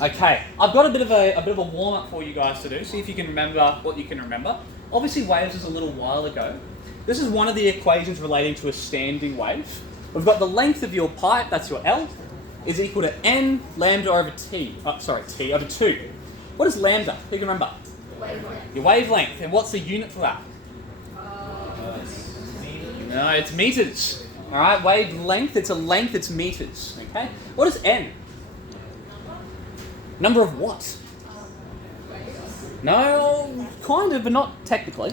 Okay, I've got a bit of a warm up for you guys to do. See if you can remember what you can remember. Obviously, waves was a little while ago. This is one of the equations relating to a standing wave. We've got the length of your pipe, that's your L, is equal to n lambda over t. T over 2. What is lambda? Who can remember? Wavelength. Your wavelength. And what's the unit for that? No, it's meters. All right, wavelength. It's a length. It's meters. Okay. What is n? Number of what? No, kind of, but not technically.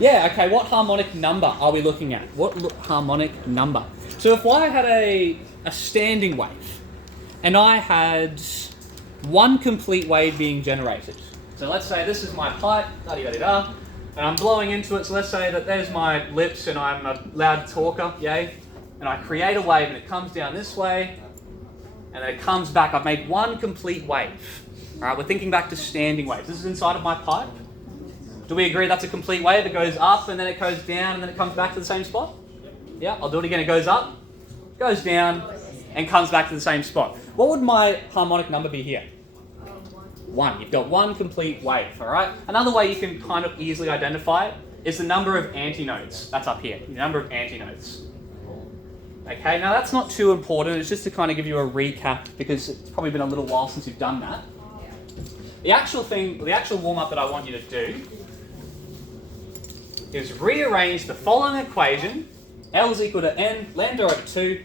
Yeah, okay, what harmonic number are we looking at? What harmonic number? So if I had a standing wave, and I had one complete wave being generated. So let's say this is my pipe, da-di-da-di-da, and I'm blowing into it, so let's say that there's my lips and I'm a loud talker, yay, and I create a wave and it comes down this way, and then it comes back. I've made one complete wave. All right, we're thinking back to standing waves. This is inside of my pipe. Do we agree that's a complete wave? It goes up and then it goes down and then it comes back to the same spot? Yeah, I'll do it again. It goes up, goes down, and comes back to the same spot. What would my harmonic number be here? 1. You've got one complete wave, all right? Another way you can kind of easily identify it is the number of antinodes. That's up here, the number of antinodes. Okay, now that's not too important. It's just to kind of give you a recap because it's probably been a little while since you've done that. The actual warm-up that I want you to do is rearrange the following equation, L is equal to n lambda over 2,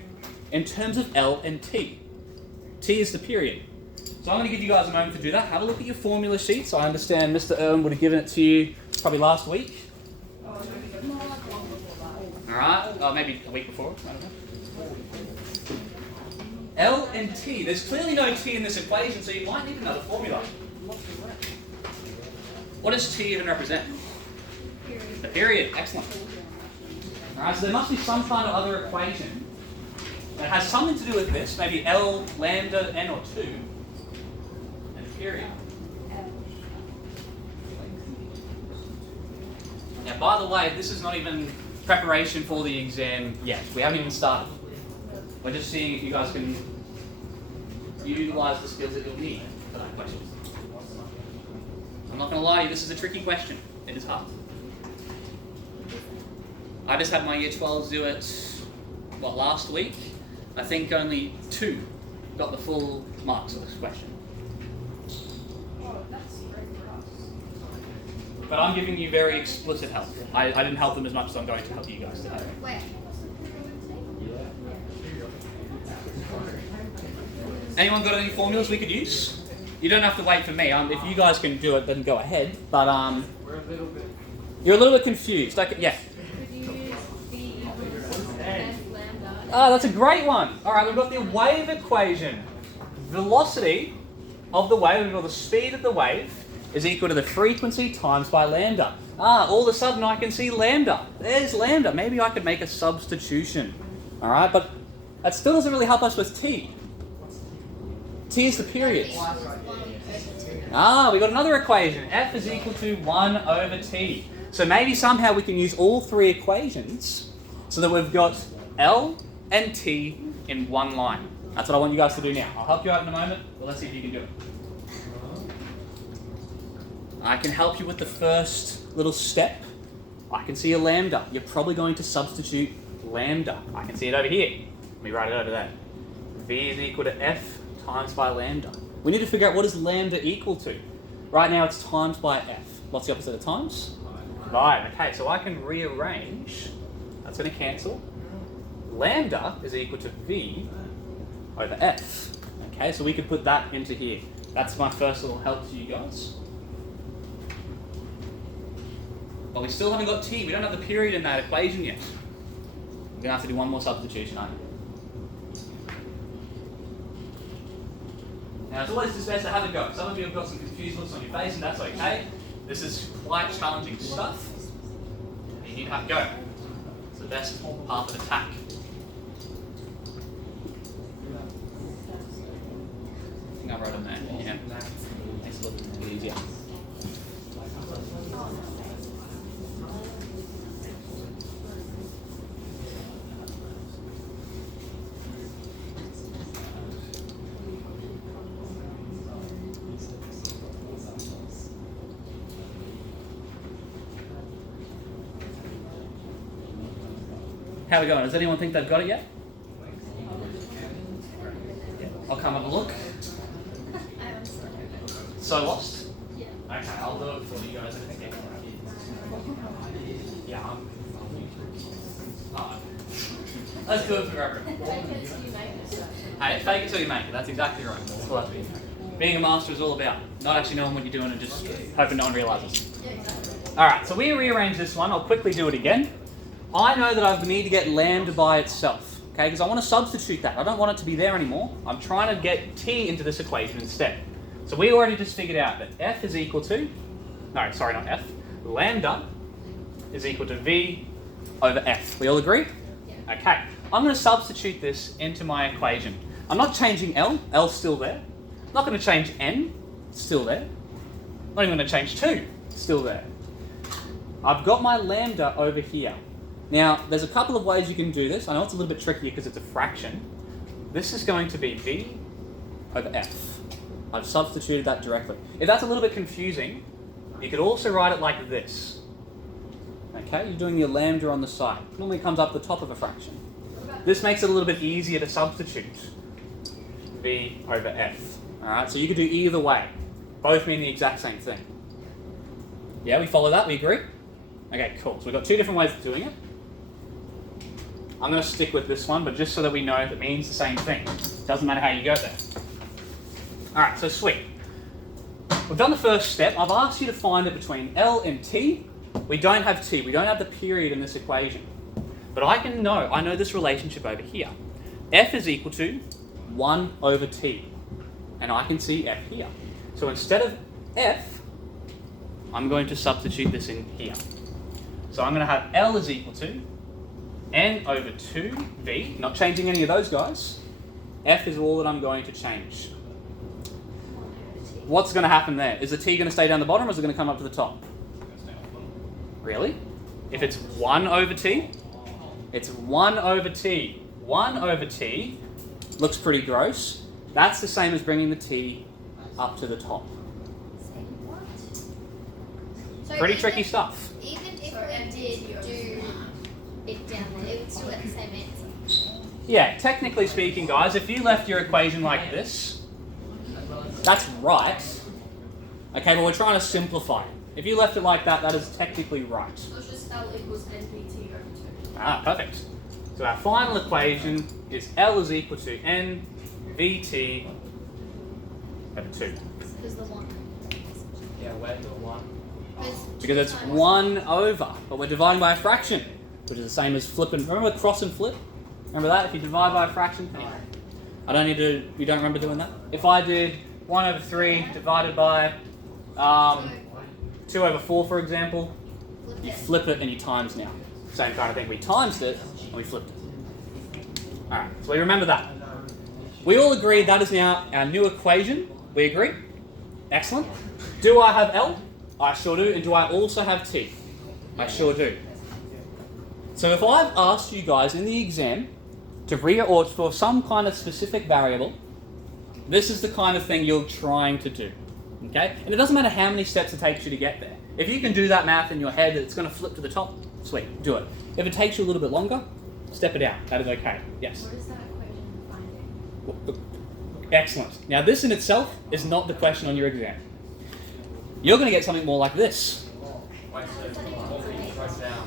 in terms of L and T. T is the period. So I'm going to give you guys a moment to do that. Have a look at your formula sheets. I understand Mr. Irwin would have given it to you probably last week. Alright, maybe a week before, I don't know. L and T. There's clearly no T in this equation, so you might need another formula. What does T even represent? The period. Excellent. Alright, so there must be some kind of other equation that has something to do with this, maybe L, lambda, n, or 2, and a period. Now, by the way, this is not even preparation for the exam yet. We haven't even started. We're just seeing if you guys can utilize the skills that you'll need for that question. I'm not going to lie to you, this is a tricky question. It is hard. I just had my year 12s do it, last week. I think only 2 got the full marks of this question. But I'm giving you very explicit help. I didn't help them as much as I'm going to help you guys today. Where? Anyone got any formulas we could use? You don't have to wait for me. If you guys can do it, then go ahead. But you're a little bit confused. Okay, yeah. Could you use V equals S lambda? That's a great one. All right, we've got the wave equation. Velocity of the wave, or the speed of the wave, is equal to the frequency times by lambda. All of a sudden I can see lambda. There's lambda. Maybe I could make a substitution. All right, but that still doesn't really help us with T. T is the period. We got another equation. F is equal to 1 over T. So maybe somehow we can use all 3 equations so that we've got L and T in one line. That's what I want you guys to do now. I'll help you out in a moment, but let's see if you can do it. I can help you with the first little step. I can see a lambda. You're probably going to substitute lambda. I can see it over here. Let me write it over there. V is equal to F times by lambda. We need to figure out what is lambda equal to. Right now it's times by F. What's the opposite of times? Right, okay, so I can rearrange. That's going to cancel. Lambda is equal to V over F. Okay, so we could put that into here. That's my first little help to you guys. But we still haven't got T. We don't have the period in that equation yet. We're going to have to do one more substitution, aren't we? Now, it's always just best to have a go. Some of you have got some confused looks on your face, and that's okay. This is quite challenging stuff. You need to have a go. It's the best path of attack. I think I wrote on there. Yeah. Makes it look a bit easier. How are we going? Does anyone think they've got it yet? I'll come have a look. I'm sorry. So lost? Yeah. Okay, I'll do it for you guys. Yeah. Alright. Let's do it for everyone. Fake it till you make it. Hey, fake it till you make it. That's exactly right. That's what that's being a master is all about. Not actually knowing what you're doing and just hoping no one realizes. Yeah, exactly. Alright, so we rearrange this one. I'll quickly do it again. I know that I need to get lambda by itself, okay, because I want to substitute that. I don't want it to be there anymore. I'm trying to get t into this equation instead. So we already just figured out that f is equal to, no, sorry, not f, lambda is equal to v over f. We all agree? Yeah. Okay, I'm going to substitute this into my equation. I'm not changing L, L's still there. I'm not going to change N, still there. I'm not even going to change 2, still there. I've got my lambda over here. Now, there's a couple of ways you can do this. I know it's a little bit tricky because it's a fraction. This is going to be v over f. I've substituted that directly. If that's a little bit confusing, you could also write it like this. Okay, you're doing your lambda on the side. Normally it comes up the top of a fraction. This makes it a little bit easier to substitute. V over f. Alright, so you could do either way. Both mean the exact same thing. Yeah, we follow that? We agree? Okay, cool. So we've got two different ways of doing it. I'm going to stick with this one, but just so that we know it means the same thing. Doesn't matter how you go there. Alright, so sweet. We've done the first step. I've asked you to find it between L and T. We don't have T. We don't have the period in this equation. But I know this relationship over here. F is equal to 1 over T. And I can see F here. So instead of F, I'm going to substitute this in here. So I'm going to have L is equal to N over 2V, not changing any of those guys. F is all that I'm going to change. What's going to happen there? Is the T going to stay down the bottom or is it going to come up to the top? Really? If it's 1 over T? It's 1 over T. 1 over T looks pretty gross. That's the same as bringing the T up to the top. So Pretty tricky stuff. Even if we did do it down there, it would still get the same answer. Yeah, technically speaking, guys, if you left your equation like this, that's right. Okay, but we're trying to simplify it. If you left it like that, that is technically right. So it's just L equals NVT over 2. Ah, perfect. So our final equation is L is equal to NVT over 2. Because the 1. Yeah, where the 1? Because it's 1 over, but we're dividing by a fraction, which is the same as flipping. Remember cross and flip? Remember that? If you divide by a fraction? Yeah. I don't need to, you don't remember doing that? If I did 1 over 3 divided by 2 over 4, for example, you flip it and you times now. Same kind of thing. We timesed it and we flipped it. Alright, so we remember that. We all agree that is now our new equation. We agree? Excellent. Do I have L? I sure do. And do I also have T? I sure do. So if I've asked you guys in the exam to or for some kind of specific variable, this is the kind of thing you're trying to do. Okay? And it doesn't matter how many steps it takes you to get there. If you can do that math in your head, it's going to flip to the top, sweet, do it. If it takes you a little bit longer, step it out. That is okay. Yes? What is that equation finding? Excellent. Now this in itself is not the question on your exam. You're going to get something more like this.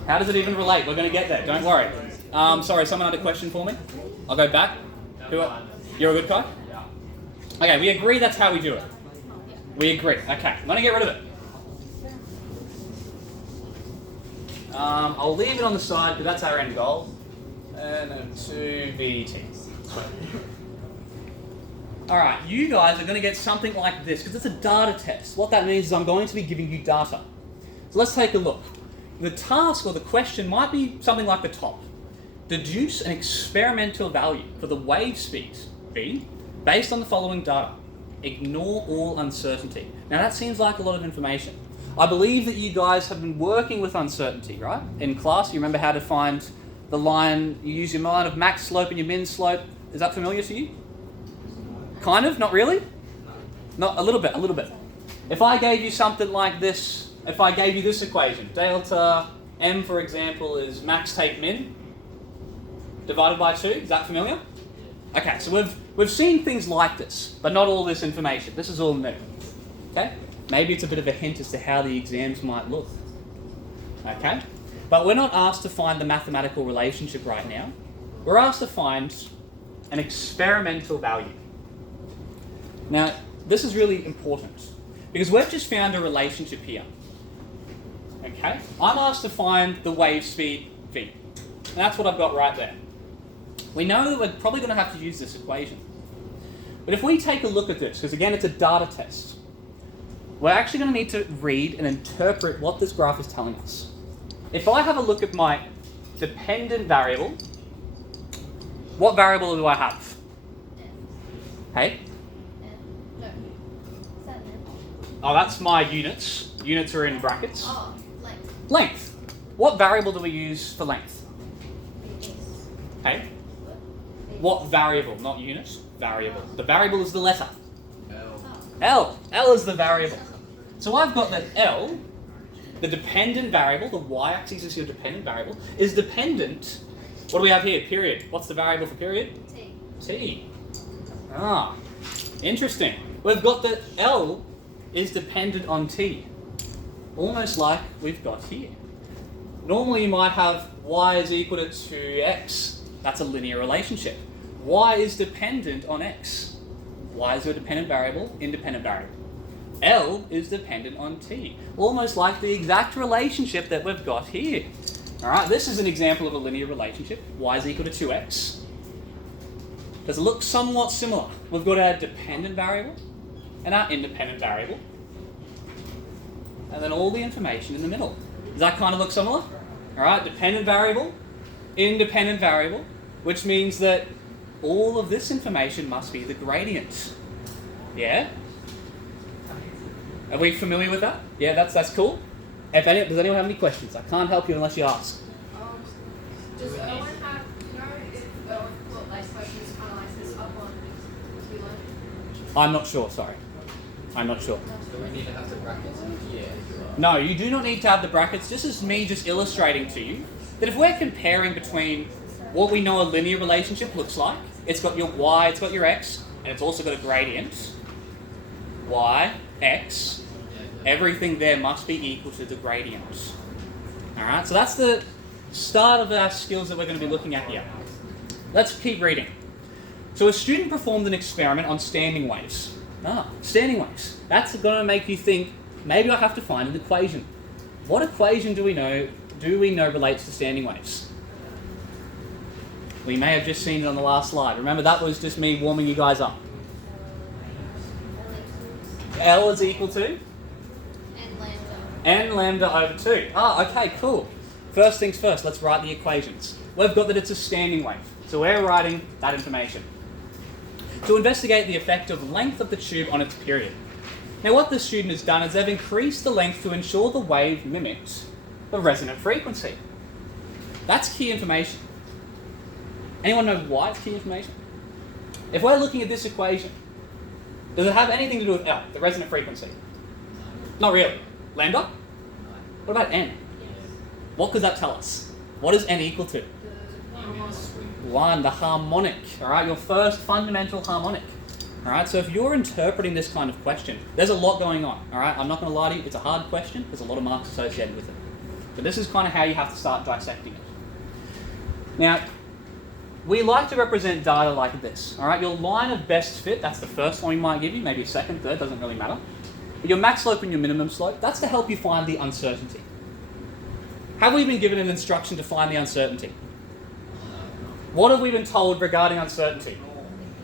How does it even relate? We're going to get there. Don't worry. Sorry, someone had a question for me? I'll go back. You're a good guy? Okay, we agree that's how we do it. We agree. Okay, I'm going to get rid of it. I'll leave it on the side because that's our end goal. And then 2VT. Alright, you guys are going to get something like this because it's a data test. What that means is I'm going to be giving you data. So let's take a look. The task or the question might be something like the top. Deduce an experimental value for the wave speed, V, based on the following data. Ignore all uncertainty. Now that seems like a lot of information. I believe that you guys have been working with uncertainty, right? In class, you remember how to find the line, you use your line of max slope and your min slope. Is that familiar to you? Kind of? Not really? Not a little bit, a little bit. If I gave you something like this, if I gave you this equation, delta M, for example, is max take min. divided by 2. Is that familiar? Okay, so we've seen things like this, but not all this information. This is all new. Okay? Maybe it's a bit of a hint as to how the exams might look. Okay? But we're not asked to find the mathematical relationship right now. We're asked to find an experimental value. Now, this is really important because we've just found a relationship here. Okay? I'm asked to find the wave speed v. And that's what I've got right there. We know we're probably going to have to use this equation. But if we take a look at this, because again it's a data test, we're actually going to need to read and interpret what this graph is telling us. If I have a look at my dependent variable, what variable do I have? Hey? No. Is that an Oh, that's my units. Units are in brackets. Oh, length. Length. What variable do we use for length? Hey? What variable? Not unit. Variable. The variable is the letter. L. L is the variable. So I've got that L, the dependent variable, the y-axis is your dependent variable, is dependent. What do we have here? Period. What's the variable for period? T. T. Ah, interesting. We've got that L is dependent on T. Almost like we've got here. Normally you might have y is equal to 2x. That's a linear relationship. Y is dependent on x. Y is your dependent variable, independent variable. L is dependent on T. Almost like the exact relationship that we've got here. Alright, this is an example of a linear relationship. Y is equal to 2x. Does it look somewhat similar? We've got our dependent variable and our independent variable. And then all the information in the middle. Does that kind of look similar? Alright, dependent variable, independent variable, which means that all of this information must be the gradient. Yeah? Are we familiar with that? Yeah, that's cool. Does anyone have any questions? I can't help you unless you ask. Does Owen have, you know, if Owen put like questions kind of like this up on Q1? I'm not sure, sorry. I'm not sure. Do we need to have the brackets in here? No, you do not need to have the brackets. This is me just illustrating to you that if we're comparing between what we know a linear relationship looks like, it's got your y, it's got your x, and it's also got a gradient. Y, x, everything there must be equal to the gradient. Alright, so that's the start of our skills that we're going to be looking at here. Let's keep reading. So a student performed an experiment on standing waves. Standing waves. That's going to make you think, maybe I have to find an equation. What equation do we know relates to standing waves? We may have just seen it on the last slide. Remember, that was just me warming you guys up. L is equal to? And lambda. N lambda over 2. Okay, cool. First things first, let's write the equations. We've got that it's a standing wave, so we're writing that information. To investigate the effect of length of the tube on its period. Now what the student has done is they've increased the length to ensure the wave mimics the resonant frequency. That's key information. Anyone know why it's key information? If we're looking at this equation, does it have anything to do with L, the resonant frequency? Not really. Lambda? What about N? What could that tell us? What is N equal to? 1, the harmonic. Alright, your first fundamental harmonic. Alright, so if you're interpreting this kind of question, there's a lot going on. Alright, I'm not going to lie to you, it's a hard question, there's a lot of marks associated with it. But this is kind of how you have to start dissecting it. Now, we like to represent data like this. Alright, your line of best fit, that's the first one we might give you, maybe a second, third, doesn't really matter. But your max slope and your minimum slope, that's to help you find the uncertainty. Have we been given an instruction to find the uncertainty? What have we been told regarding uncertainty?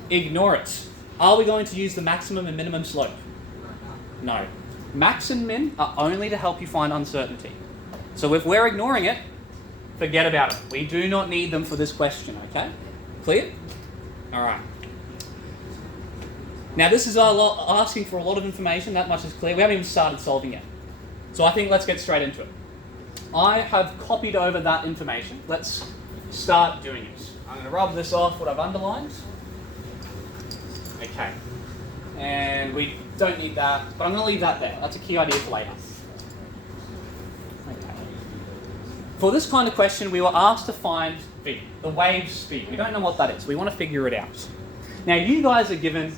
Ignore it. Are we going to use the maximum and minimum slope? No. Max and min are only to help you find uncertainty. So if we're ignoring it, forget about it. We do not need them for this question, okay? Clear? Alright. Now this is asking for a lot of information, that much is clear. We haven't even started solving yet. So I think let's get straight into it. I have copied over that information. Let's start doing it. I'm going to rub this off what I've underlined. Okay. And we don't need that, but I'm going to leave that there. That's a key idea for later. Okay. For this kind of question, we were asked to find v, the wave speed. We don't know what that is. We want to figure it out. Now, you guys are given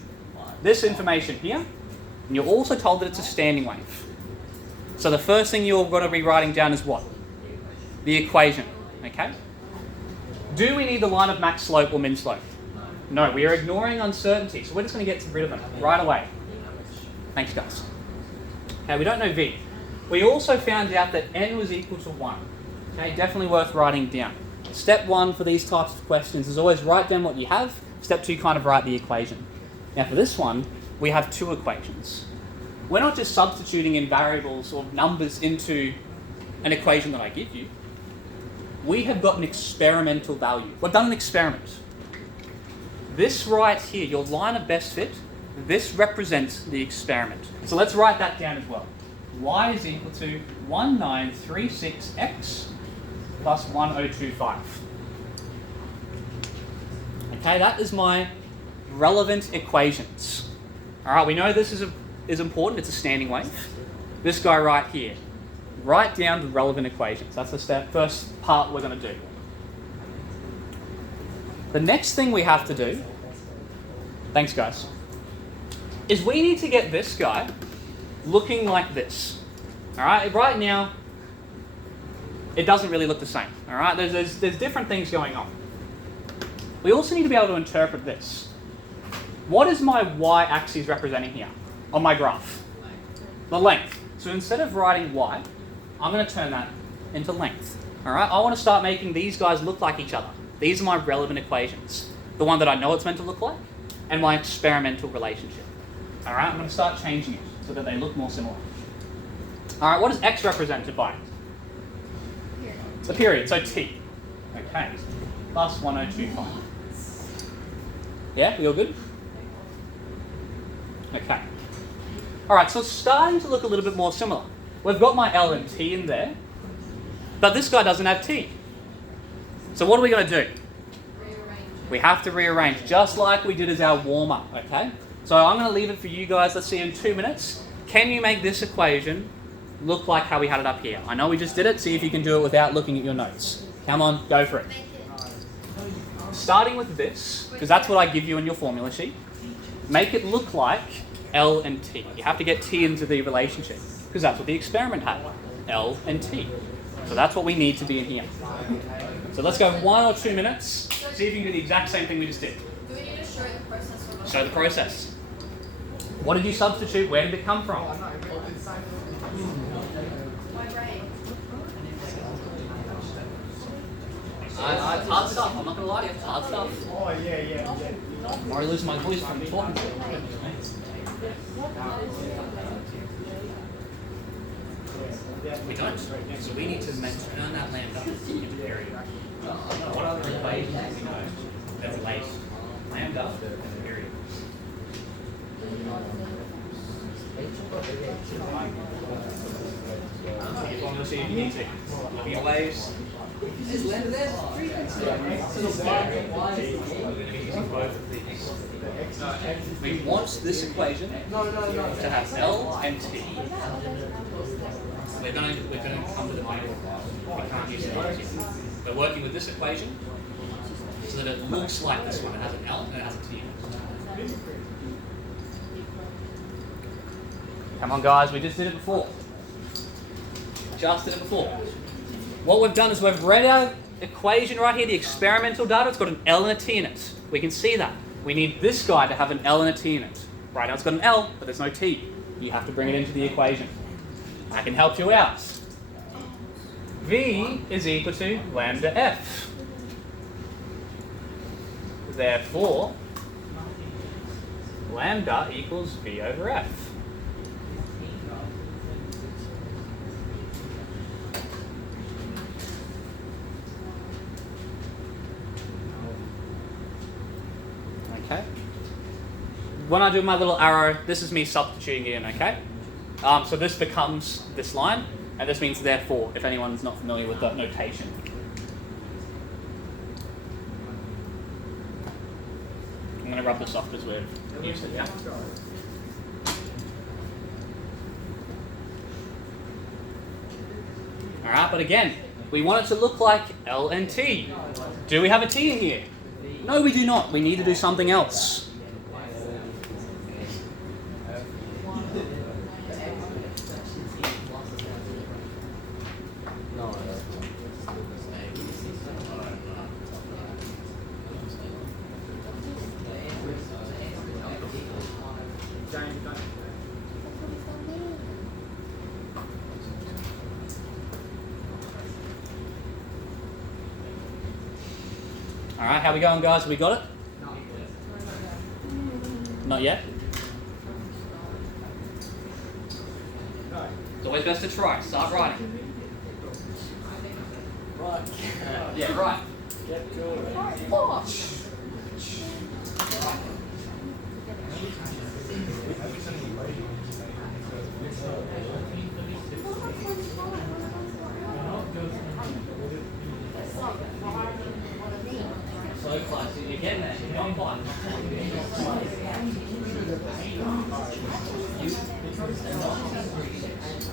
this information here, and you're also told that it's a standing wave. So the first thing you're going to be writing down is what? The equation, okay? Do we need the line of max slope or min slope? No, we are ignoring uncertainty, so we're just going to get rid of them right away. Thanks, guys. Okay, we don't know v. We also found out that n was equal to 1. Okay, definitely worth writing down. Step 1 for these types of questions is always write down what you have. Step 2, kind of write the equation. Now for this one, we have 2 equations. We're not just substituting in variables or numbers into an equation that I give you. We have got an experimental value. We've done an experiment. This right here, your line of best fit, this represents the experiment. So let's write that down as well. Y is equal to 1936x plus 1025. Okay, that is my relevant equations. All right, we know this is important. It's a standing wave. This guy right here. Write down the relevant equations. That's the first part we're going to do. The next thing we have to do, thanks guys, is we need to get this guy looking like this. All right, right now, it doesn't really look the same. All right, there's different things going on. We also need to be able to interpret this. What is my y-axis representing here on my graph? The length. So instead of writing y, I'm going to turn that into length. All right, I want to start making these guys look like each other. These are my relevant equations. The one that I know it's meant to look like, and my experimental relationship. All right, I'm going to start changing it so that they look more similar. All right, what is x represented by? The period, so t. Okay, plus 1025. Yeah, we all good? Okay. All right, so it's starting to look a little bit more similar. We've got my L and T in there, but this guy doesn't have T. So what are we going to do? We have to rearrange, just like we did as our warm-up, okay? So I'm going to leave it for you guys. Let's see in 2 minutes. Can you make this equation look like how we had it up here? I know we just did it. See if you can do it without looking at your notes. Come on, go for it. Starting with this, because that's what I give you in your formula sheet. Make it look like L and T. You have to get T into the relationship, because that's what the experiment had, L and T. So that's what we need to be in here. So let's go 1 or 2 minutes, see if you can do the exact same thing we just did. Do we need to show the process? Show the process. What did you substitute? Where did it come from? My brain. It's hard stuff. I'm not going to lie to you. It's hard stuff. Oh, yeah. I'm already losing my voice from talking to you. We don't. So we need to turn that lambda into period. What other equations do we know that relate lambda and period? I'm going to see if you need to. Looking at waves. Is lambda there? We want this equation to have L and T. We're going to come to the middle. We can't use it. We're working with this equation so that it looks like this one. It has an L and it has a T. Come on, guys. We just did it before. Just did it before. What we've done is we've read our equation right here, the experimental data. It's got an L and a T in it. We can see that. We need this guy to have an L and a T in it. Right now it's got an L, but there's no T. You have to bring it into the equation. I can help you out. V is equal to lambda F. Therefore, lambda equals V over F. Okay. When I do my little arrow, this is me substituting in, okay? So this becomes this line, and this means therefore, if anyone's not familiar with that notation. I'm going to rub this off because we've used it now. Alright, but again, We want it to look like L and T. Do we have a T in here? No, we do not. We need to do something else. All right, how we going, guys? We got it? Not yet? It's always best to try. Start writing. Right. Yeah, right. Get to it. So close. You're getting there. You're on fine.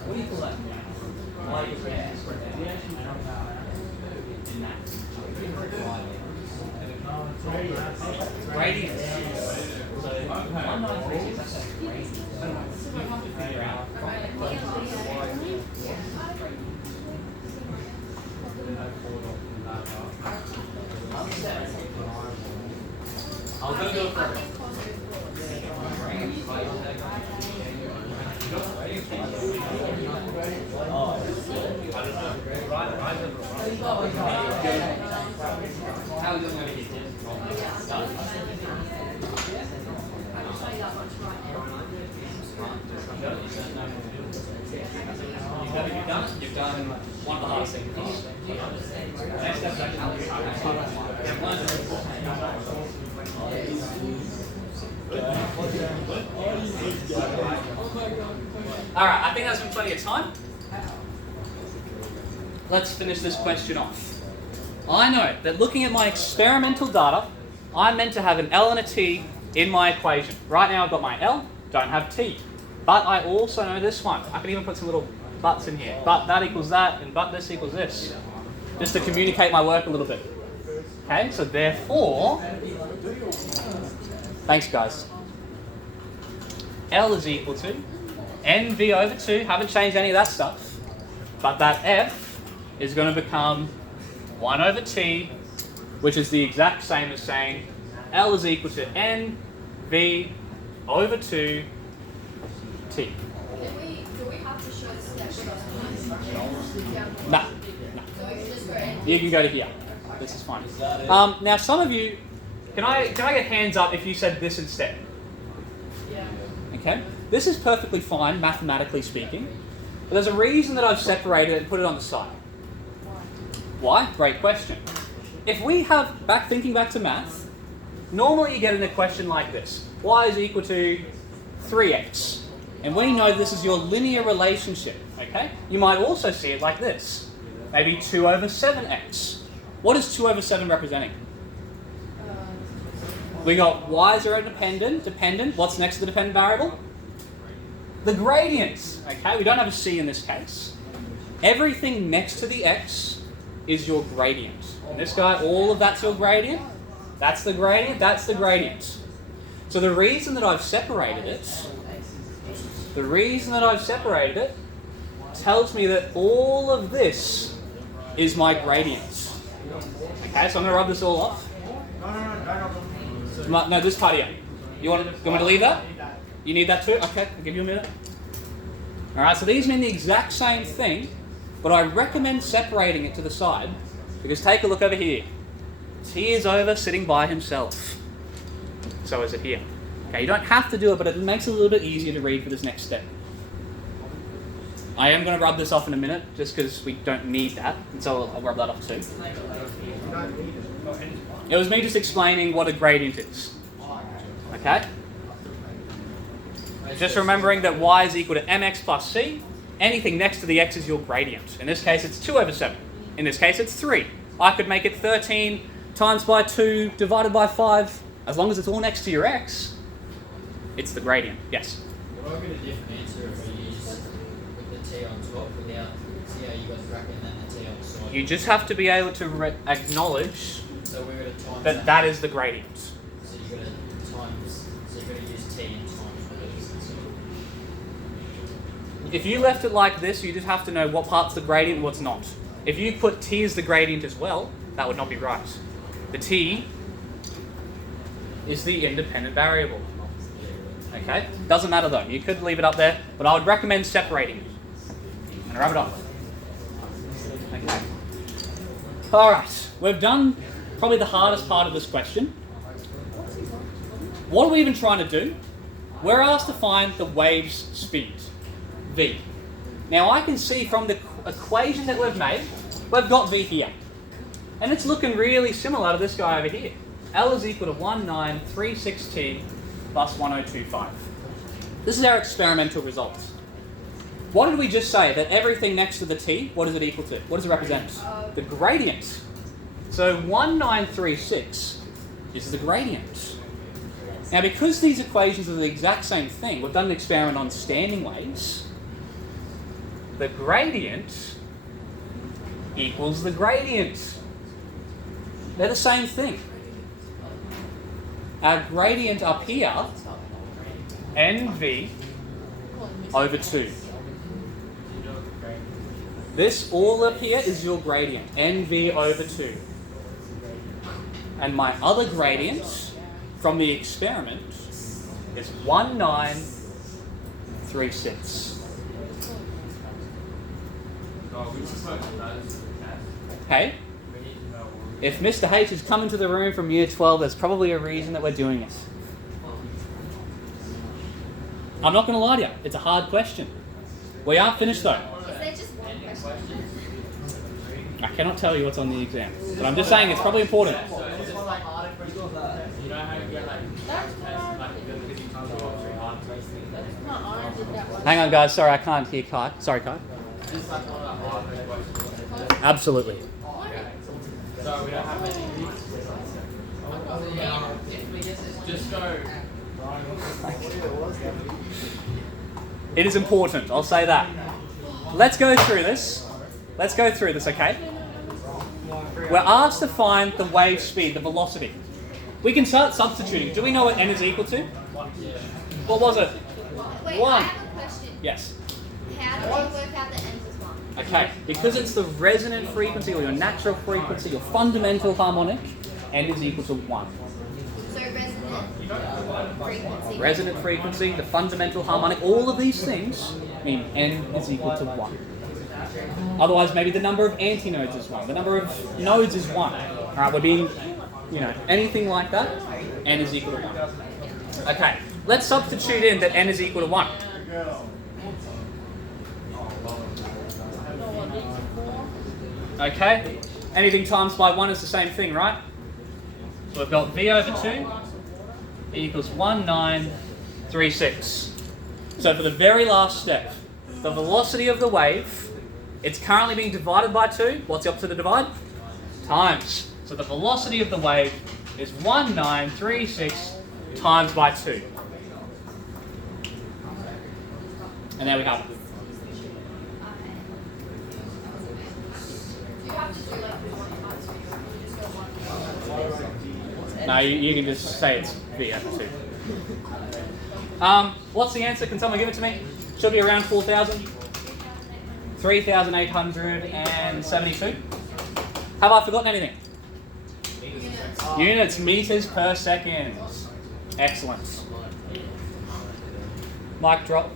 What do you call that? Why you Gradients. So 1936, that's a gradient. You have to figure out. I'll go do it first. How are you doing over here? You've done it. You've done one of the hardest things. Next step is actually Alright, I think that's been plenty of time. Let's finish this question off. I know that looking at my experimental data, I'm meant to have an L and a T in my equation. Right now I've got my L, don't have T. But I also know this one. I can even put some little buts in here. But that equals that, and but this equals this. Just to communicate my work a little bit. Okay, so therefore, thanks guys. L is equal to NV over 2, haven't changed any of that stuff. But that F is going to become 1 over T, which is the exact same as saying L is equal to NV over 2 T. Do we have to show steps? No. You can go to here. This is fine. Now some of you, can I get hands up if you said this instead? Yeah. Okay? This is perfectly fine, mathematically speaking. But there's a reason that I've separated it and put it on the side. Why? Great question. If we have, thinking back to math, normally you get in a question like this. Y is equal to 3x. And we know this is your linear relationship, okay? You might also see it like this. Maybe 2 over 7x. What is 2 over 7 representing? We got y's are dependent. What's next to the dependent variable? The gradient, okay? We don't have a c in this case. Everything next to the x is your gradient. And this guy, all of that's your gradient. That's the gradient, that's the gradient. So the reason that I've separated it, tells me that all of this is my gradient. Okay, so I'm going to rub this all off. No, this part here. You want me to leave that? You need that too? Okay, I'll give you a minute. Alright, so these mean the exact same thing, but I recommend separating it to the side, because take a look over here. T is over sitting by himself. So is it here. Okay, you don't have to do it, but it makes it a little bit easier to read for this next step. I am going to rub this off in a minute, just because we don't need that, and so I'll rub that off too. It was me just explaining what a gradient is. Okay? Just remembering that y is equal to mx plus c. Anything next to the x is your gradient. In this case, it's 2 over 7. In this case, it's 3. I could make it 13 times by 2 divided by 5. As long as it's all next to your x, it's the gradient. Yes? Would I get a different answer if we use with the t on top without So yeah, you got the bracket and then the t on the side. You just have to be able to acknowledge So we're going to times that that is the gradient. So you're going to times. So you're going to use t and times whatever. If you left it like this, you just have to know what part's the gradient and what's not. If you put t as the gradient as well, that would not be right. The t is the independent variable. Okay? Doesn't matter though. You could leave it up there, but I would recommend separating it. And wrap it up. Okay. Alright, we've done probably the hardest part of this question. What are we even trying to do? We're asked to find the wave's speed, v. Now I can see from the equation that we've made, we've got v here. And it's looking really similar to this guy over here. L is equal to 1936t plus 1025. This is our experimental results. What did we just say? That everything next to the t, what is it equal to? What does it represent? The gradient. So 1936 is the gradient. Now because these equations are the exact same thing, we've done an experiment on standing waves. The gradient equals the gradient. They're the same thing. Our gradient up here, NV over 2. This all up here is your gradient, NV over 2. And my other gradient from the experiment is 1936. Hey? If Mr. H is coming to the room from year 12, there's probably a reason that we're doing this. I'm not going to lie to you, it's a hard question. We aren't finished though. Is there just one question? I cannot tell you what's on the exam, but I'm just saying it's probably important. So it's just like harder questions. You know how you get like Hang on guys, sorry I can't hear Kai. Sorry Kai. just like one of the harder questions. Absolutely. So we don't have any. Just go. It is important, I'll say that. Let's go through this. Let's go through this, okay? We're asked to find the wave speed, the velocity. We can start substituting. Do we know what n is equal to? What was it? Wait, 1. I have a question. Yes. How do we work out that n is 1? Okay, because it's the resonant frequency or your natural frequency, your fundamental harmonic, n is equal to 1. So resonant frequency. Resonant frequency, the fundamental harmonic, all of these things mean n is equal to 1. Otherwise, maybe the number of antinodes is 1. The number of nodes is 1. Alright, we're being, anything like that, n is equal to 1. Okay, let's substitute in that n is equal to 1. Okay, anything times by 1 is the same thing, right? So we've got v over 2 equals 1936. So for the very last step, the velocity of the wave, it's currently being divided by 2. What's the opposite of divide? Times. So the velocity of the wave is 1936 times by 2. And there we have it. No, you can just say it's v over 2. What's the answer? Can someone give it to me? Should be around 4,000. 3,872. Have I forgotten anything? Units, meters per second. Excellent. Mic drop.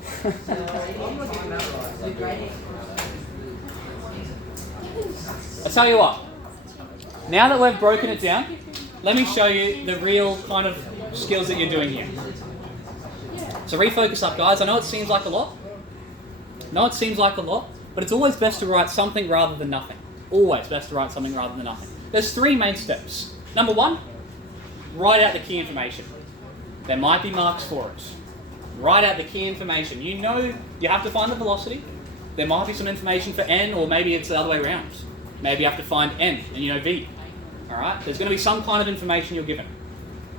I'll tell you what. Now that we've broken it down, let me show you the real kind of skills that you're doing here. So refocus up, guys. I know it seems like a lot. But it's always best to write something rather than nothing. Always best to write something rather than nothing. There's 3 main steps. Number 1, write out the key information. There might be marks for it. Write out the key information. You know you have to find the velocity. There might be some information for n, or maybe it's the other way around. Maybe you have to find n, and you know v. Alright? There's going to be some kind of information you're given.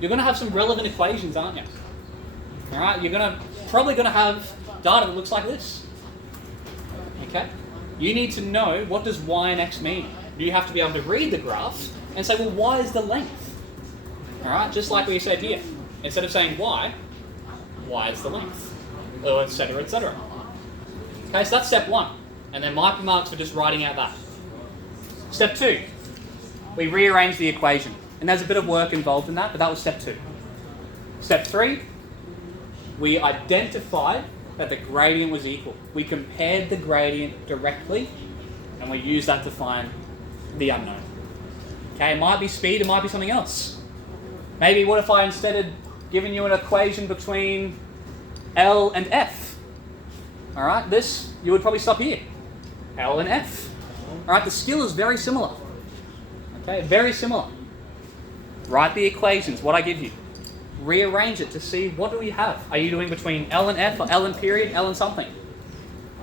You're going to have some relevant equations, aren't you? Alright? You're probably going to have data that looks like this. Okay? You need to know, what does y and x mean? You have to be able to read the graph and say, well, y is the length. All right, just like we said here. Instead of saying y is the length, or etc., etc. Okay, so that's step 1. And then mark marks for just writing out that. Step 2, we rearrange the equation. And there's a bit of work involved in that, but that was step 2. Step 3, we identified that the gradient was equal. We compared the gradient directly, and we used that to find the unknown. Okay, it might be speed, it might be something else. Maybe what if I instead had given you an equation between L and F? All right, this, you would probably stop here. L and F. All right, the skill is very similar. Okay, very similar. Write the equations, what I give you. Rearrange it to see what do we have. Are you doing between L and F or L and period, L and something?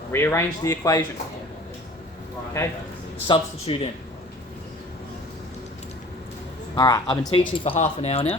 Rearrange the equation. Okay, substitute in. All right, I've been teaching for half an hour now.